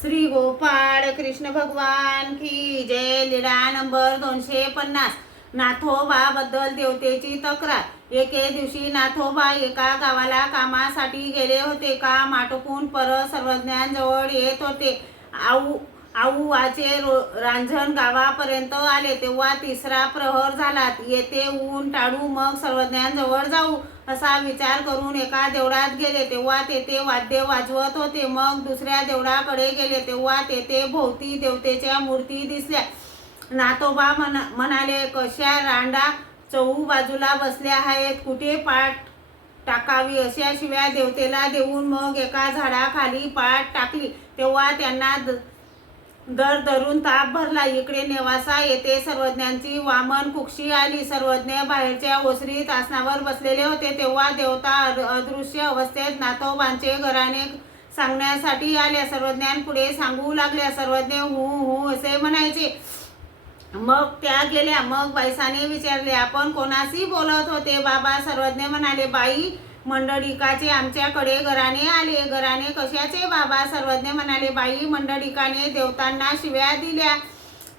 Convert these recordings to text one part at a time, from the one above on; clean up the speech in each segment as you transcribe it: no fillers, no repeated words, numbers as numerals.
श्री गोपाळ कृष्ण भगवान की जय। लीला नंबर 250। नाथोबा बद्दल देवतेची तक्रार। एके दिवशी नाथोबा एका गावाला कामासाठी गेले होते. काम आटोपून परत सर्वज्ञांजवळ येत होते. आऊवाचे रांझण गावापर्यंत आले तेव्हा तिसरा प्रहर झाला. येथे ऊन टाळू मग सर्वज्ञांजवळ जाऊ असा विचार करून एका देवळात गेले तेव्हा तेथे वाद्य वाजवत होते. मग दुसऱ्या देवळाकडे गेले तेव्हा तेथे भोवती देवतेच्या मूर्ती दिसल्या. नाथोबा म्हणाले, कशा रांडा चहूबाजूला बसल्या आहेत, कुठे पाठ टाकावी अशा शिव्या देवतेला देऊन मग एका झाडाखाली पाठ टाकली. तेव्हा त्यांना दर धरून ताप भरला. इकडे नेवासा येथे सर्वज्ञांची वामन कुक्षी आली. सर्वज्ञ बाहेरच्या ओसरीत आसनावर बसलेले होते तेव्हा देवता अदृश्य अवस्थेत नाथोबांचे घराणे सांगण्यासाठी आल्या. सर्वज्ञांपुढे सांगू लागल्या. सर्वज्ञ हू हू असे म्हणायचे. मग त्या गेल्या. मग बाईसाने विचारले, आपण कोणाशी बोलत होते बाबा? सर्वज्ञ म्हणाले, बाई मंडळिकाचे आमच्याकडे घराणे आले. घराणे कशाचे बाबा? सर्वज्ञ म्हणाले, बाई मंडळिकाने देवतांना शिव्या दिल्या.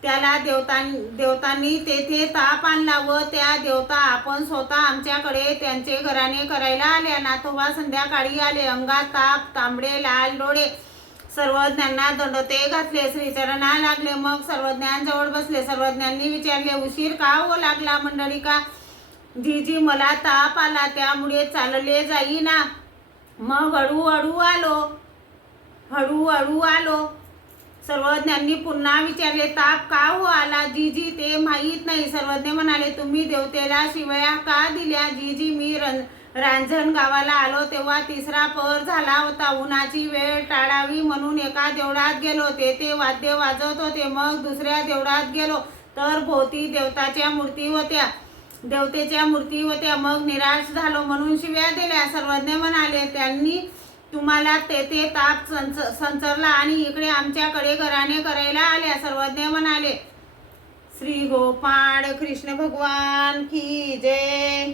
त्याला देवतांनी तेथे ताप आणला व त्या देवता आपण स्वतः आमच्याकडे त्यांचे घराणे करायला आल्या. नाथोबा संध्याकाळी आले. अंगात ताप, तांबडे लाल डोळे. सर्वज्ञांना दंडोते घातले, श्रीचरणा लागले. मग सर्वज्ञांजवळ बसले. सर्वज्ञांनी विचारले, उशीर का हो लागला मंडळिका? जीजी मला ताप आला त्यामुळे चालले जाईना. मग हळूहळू आलो. सर्वज्ञांनी पुन्हा विचारले, ताप का हो आला जीजी ते माहीत नाही. सर्वज्ञ म्हणाले, तुम्ही देवतेला शिव्या का दिल्या? जीजी मी रांझण गावाला आलो तेव्हा तिसरा पहर झाला होता. उन्हाची वेळ टाळावी म्हणून एका देवळात गेलो. तेथे वाद्य वाजत होते. मग दुसऱ्या देवळात गेलो तर भोवती देवतेच्या मूर्ती होत्या. मग निराश झालो म्हणून शिव्या दिल्या. सर्वज्ञ म्हणाले, त्यांनी तुम्हाला तेथे ताप संचरला आणि इकडे आमच्याकडे घराणे करायला आल्या. सर्वज्ञ म्हणाले, श्री गोपाळ कृष्ण भगवान की जय।